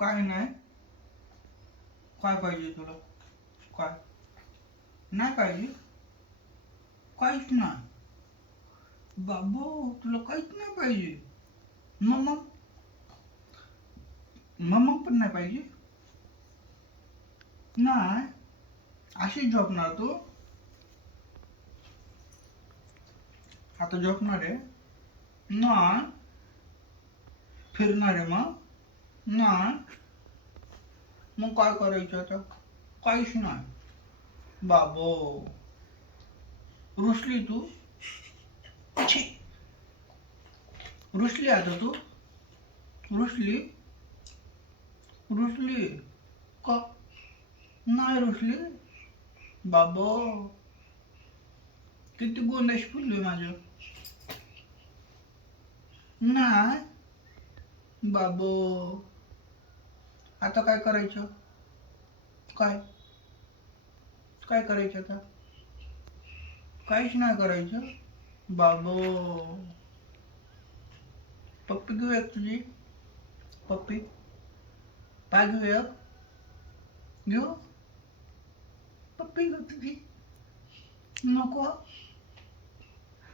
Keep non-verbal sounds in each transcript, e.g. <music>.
काय नाही? काय पाहिजे तुला? काय? नाही पाहिजे? काहीच नाही. बाबू तुला काहीच नाही पाहिजे. मग मग? मग पण नाही पाहिजे? नाही. अशी झोपणार तू? आता झोपणार आहे? ना फिरणार आहे मग? नाही. मग काय करायचं आता? काहीच नाही. बाबो. रुसली तू? रुसली आता तू? रुसली? रुसली? का? नाही रुसली? बाबो. किती गोंडाश फुलले माझं. नाही. बाबो. आता काय करायचं? काय? काय करायचं आता? काहीच नाही करायचं. बाबो. पप्पी घेऊ एक तुझी? पप्पी. पाय घेऊया घेऊ? पप्पी घेऊ तुझी. नको.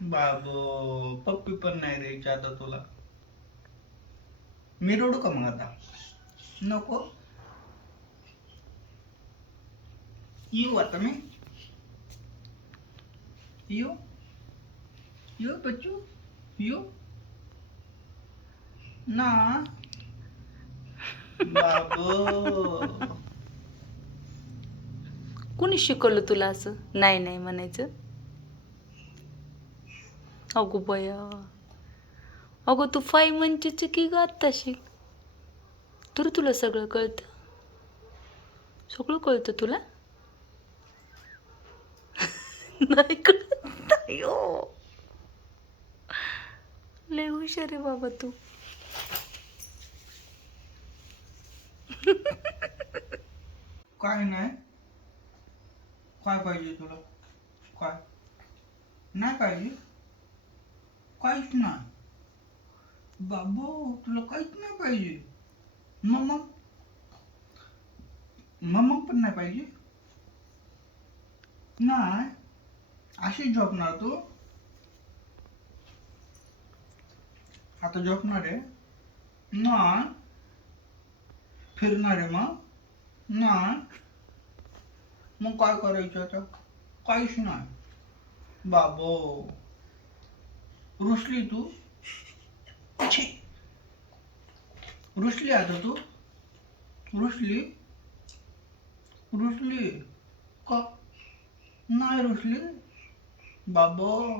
बाबो पप्पी पण नाही द्यायची आता तुला. मी रडू का मग आता? नको. येऊ आता मी. येऊ. येऊ बच्चू. येऊ. ना. बाबो. कुणी शिकवलं तुला असं? नाही नाही म्हणायचं. अगो बया. अगो तू फाय म्हणजे की ग आत्ता तर तुला सगळं कळतं. सगळं कळतं तुला? <laughs> नाही कळत नाही हो. लय हुशार आहे बाबा तू. काय नाही. काय पाहिजे तुला? काय? नाही पाहिजे? काहीच नाही. बाबू तुला काहीच नाही पाहिजे. मग मग मग पण नाही पाहिजे? नाही. अशी झोपणार तू. आता झोपणार आहे ना फिरणार आहे मग. ना मग काय करायचं आता? काहीच नाही. बाबो रुसली तू? छी रुसली आता तू. रुसली. रुसली. का? नाही रुसली. बाबो.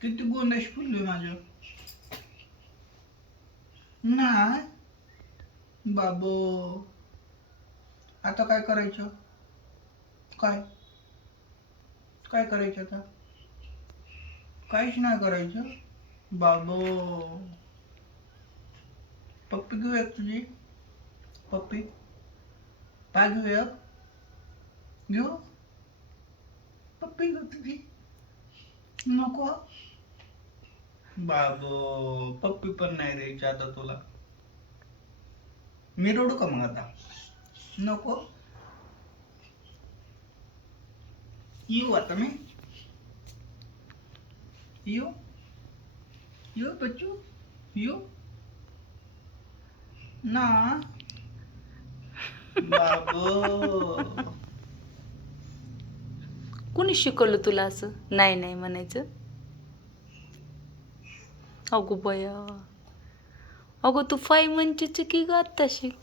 किती गोंदेश फुलले माझं. नाही. बाबो. आता काय करायचं? काय? काय करायचं आता? काहीच नाही करायचं. बाबो. पप्पी घेऊया का तुझी. पप्पी. पाय घेऊया? घेऊ? पप्पी घेऊ तुझी. नको. बाबो पप्पी पण नाही द्यायची आता तुला. मी रडू का मग आता? नको. येऊ आता मी. येऊ? येऊ बच्चू येऊ ना। बाबो। कुणी शिकवलं तुला असं? नाही नाही म्हणायचं. अगो बया. अगो तू फाय मंचीच की ग आत्ता शिक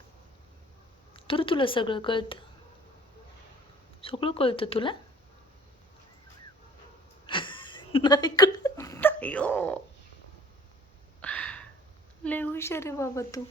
तर तुला सगळं कळतं. सगळं कळतं तुला? <laughs> नाही कळत. नाही लय हुशार आहे बाबा तू.